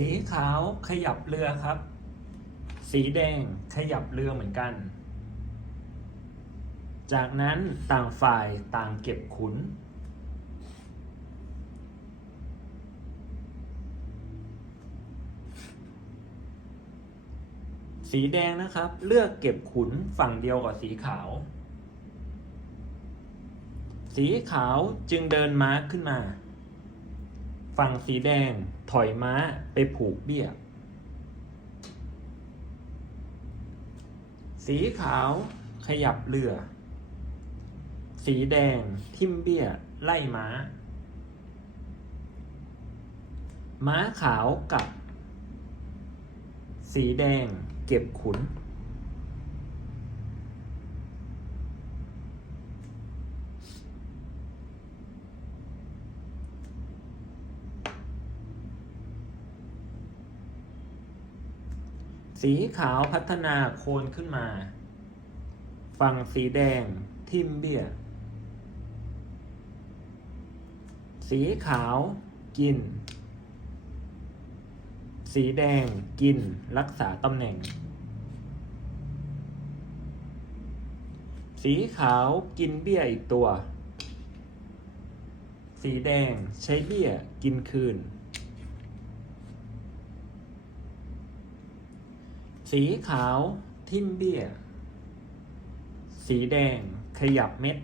สีขาวขยับเรือครับ สีแดงขยับเรือเหมือนกัน จากนั้นต่างฝ่ายต่างเก็บขุน สีแดงนะครับ เลือกเก็บขุนฝั่งเดียวกับสีขาว สีขาวจึงเดินม้าขึ้นมา ฝั่งสีแดงถอยม้าไปผูกเบี้ย สีขาวขยับเรือ สีแดงทิ่มเบี้ยไล่ม้า ม้าขาวกับ สีแดงเก็บขุน สีขาวพัฒนาโคนขึ้นมา ฝั่งสีแดงทิมเบี้ย สีขาวกิน สีแดงกินรักษาตำแหน่ง สีขาวกินเบี้ยอีกตัว สีแดงใช้เบี้ยกินคืน สีขาวทิ่มเบี้ย สีแดงขยับเม็ด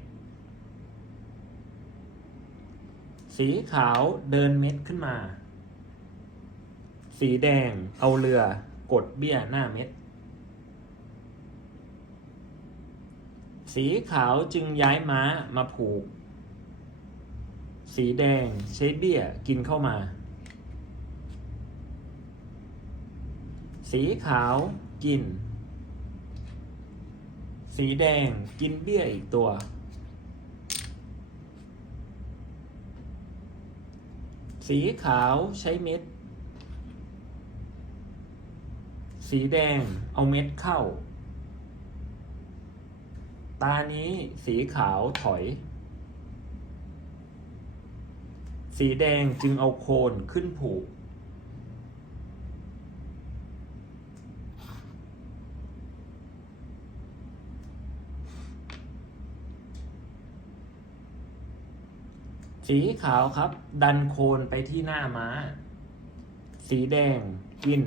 สีขาวเดินเม็ดขึ้นมา สีแดงเอาเรือกดเบี้ยหน้าเม็ด สีขาวจึงย้ายม้ามาผูก สีแดงใช้เบี้ยกินเข้ามา สีขาวกิน สีแดงกินเบี้ยอีกตัว สีขาวใช้เม็ด สีแดงเอาเม็ดเข้า ตานี้สีขาวถอย สีแดงจึงเอาโคนขึ้นผูก สีขาวครับ ดันโคนไปที่หน้าม้า สีแดงกิน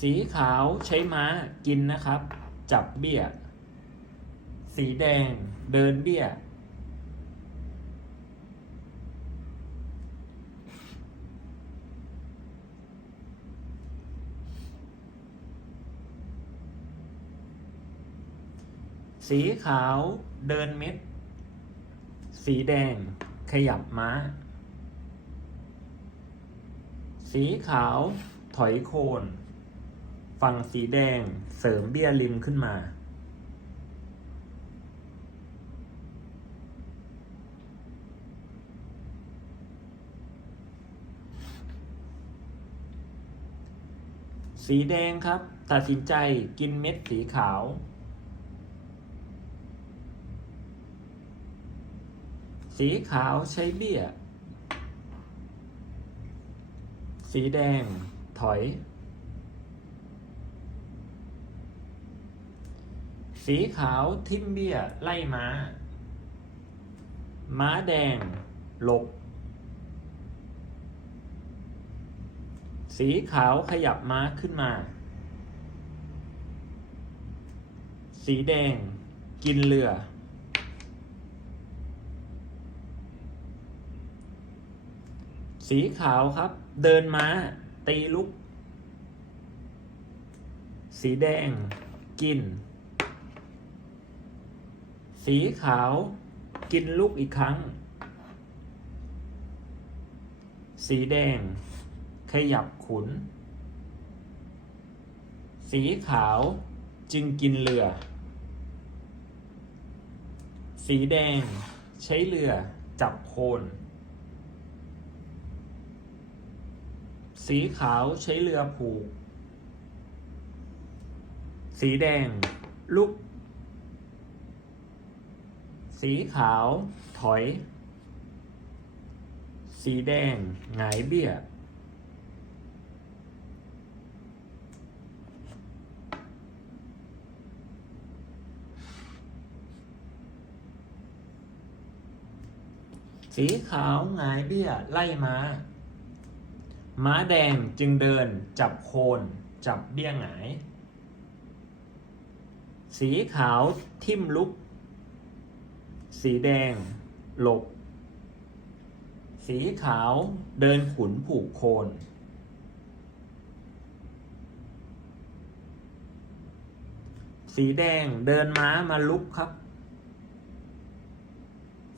สีขาวใช้ม้ากินนะครับ จับเบี้ย สีแดงเดินเบี้ย สีขาวเดินเม็ด สีแดงขยับม้า สีขาวถอยโคน ฝั่งสีแดงเสริมเบี้ยริมขึ้นมา สีแดงครับ ตัดสินใจกินเม็ดสีขาว สีขาวใช้เบี้ย สีแดงถอย สีขาวทิมเบี้ย ไล่ม้า ม้าแดง หลบ สีขาวขยับม้าขึ้นมา สีแดงกินเรือ สีขาวครับ เดินม้า ตีลุก สีแดง กิน สีขาว กินลูกอีกครั้ง สีแดง ขยับขุน สีขาวจึงกินเรือ สีแดง ใช้เรือจับโคน สีขาวใช้เรือผูก สีแดง ลุก สีขาว ถอย สีแดงหงายเบี้ย สีขาวหงายเบี้ยไล่ม้า ม้าแดงจึงเดินจับโคน จับเบี้ยงหงาย สีขาวทิ่มลุก สีแดง หลบ สีขาวเดินขุนผูกโคน สีแดงเดินม้ามาลุกครับ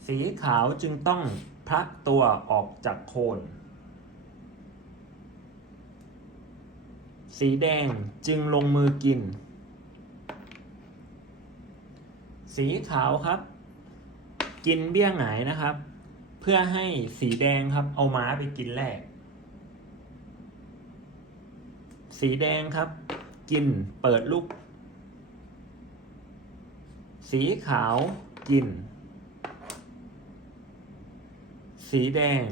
สีขาวจึงต้องพลักตัวออกจากโคน สีแดงจึงลงมือกิน สีขาวครับ กินเบี้ยหงายนะครับ เพื่อให้สีแดงครับ เอาม้าไปกินแรก สีแดงครับ กินเปิดลูก สีขาวกิน สีแดง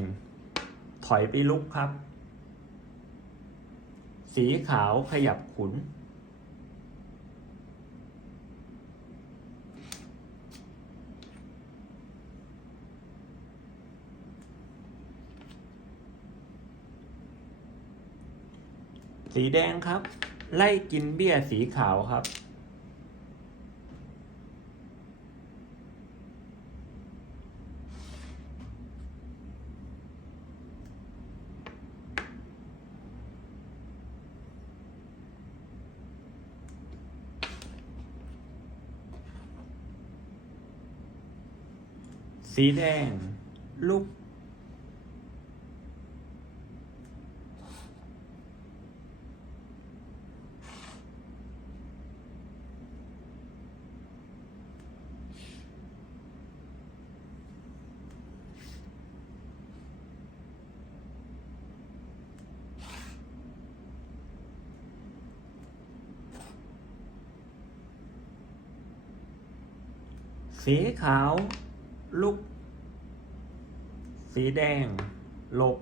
ถอยไปลุกครับ สีขาวขยับขุน สีแดงครับ ไล่กินเบี้ยสีขาวครับ สีแดง ลุก สีขาว ลุก สีแดง หลบ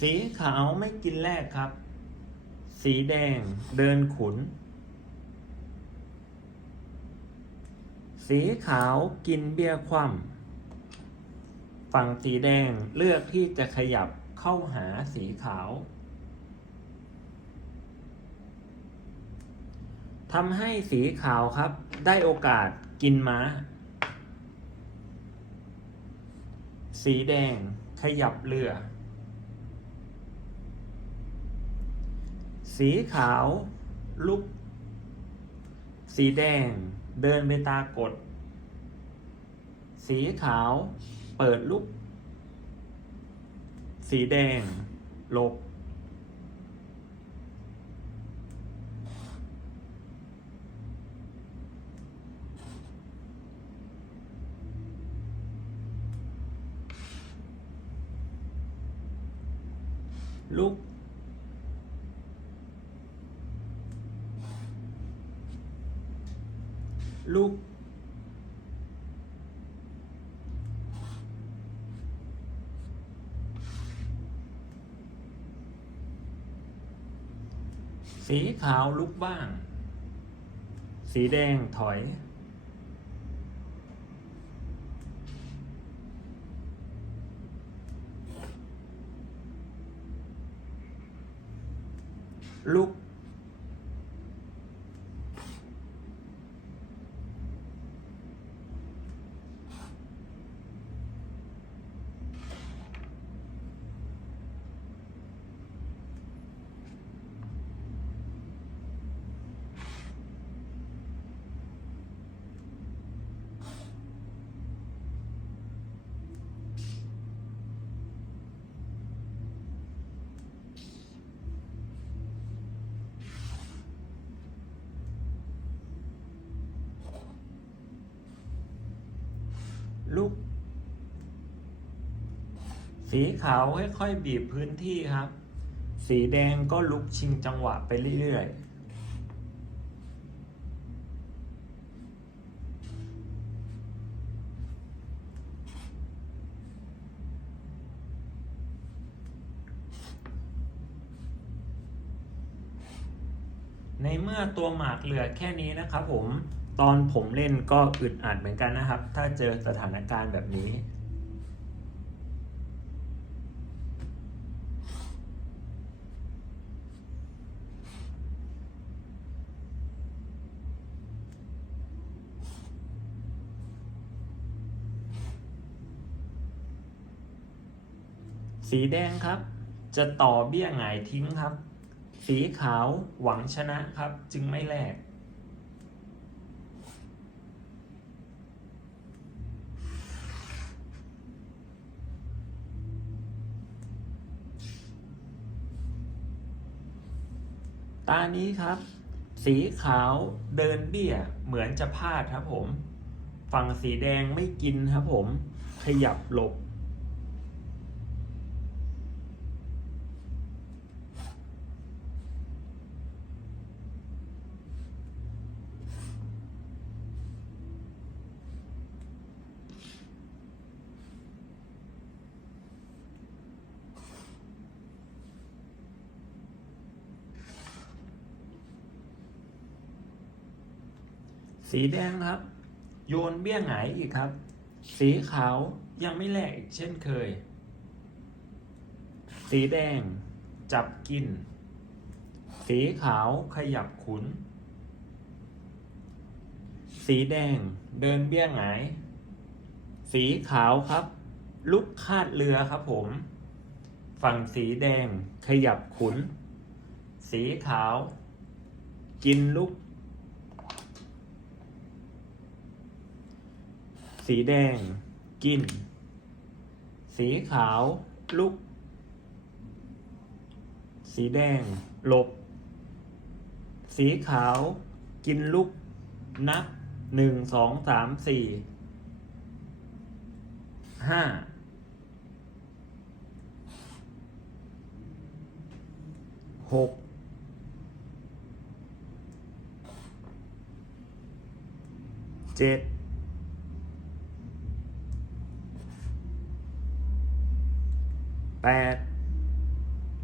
สีขาวไม่กินแรกครับ สีแดงเดินขุน สีขาวกินเบี้ยคว่ำฝั่งสีแดงเลือกที่จะขยับเข้าหาสีขาวทำให้สีขาวครับ ได้โอกาสกินม้า สีแดงขยับเรือ สีขาวลุก สีแดง เดินไปตากด สีขาว เปิดลุก สีแดงหลบ ลุก ลุก สีขาวลุกบ้าง สีแดงถอย ลุก ลุกสีขาวค่อยๆบีบพื้นที่ครับ สีแดงก็ลุกชิงจังหวะไปเรื่อยๆในเมื่อตัวหมากเหลือแค่นี้นะครับผม ตอนผมเล่นก็อึดอัดเหมือนกันนะครับ ถ้าเจอสถานการณ์แบบนี้ สีแดงครับ จะต่อเบี้ยหงายทิ้งครับ สีขาวหวังชนะครับ จึงไม่แลกานี้ครับ สีขาวเดินเบี้ยเหมือนจะพลาดครับผม ฝั่งสีแดงไม่กินครับผม ขยับหลบ สีแดงครับ โยนเบี้ยหงายอีกครับ สีขาวยังไม่แหลกอีกเช่นเคย สีแดง จับกิน สีขาวขยับขุน สีแดงเดินเบี้ยหงาย สีขาวครับ ลุกคาดเรือครับผม ฝั่งสีแดงขยับขุน สีขาว กินลุก สีแดง กิน สีขาว ลุก สีแดง หลบ สีขาว กินลุก นับหนึ่งสองสามสี่ห้าหกเจ็ด แปด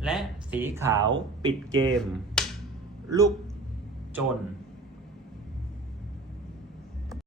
และสีขาวปิดเกม ลูกจน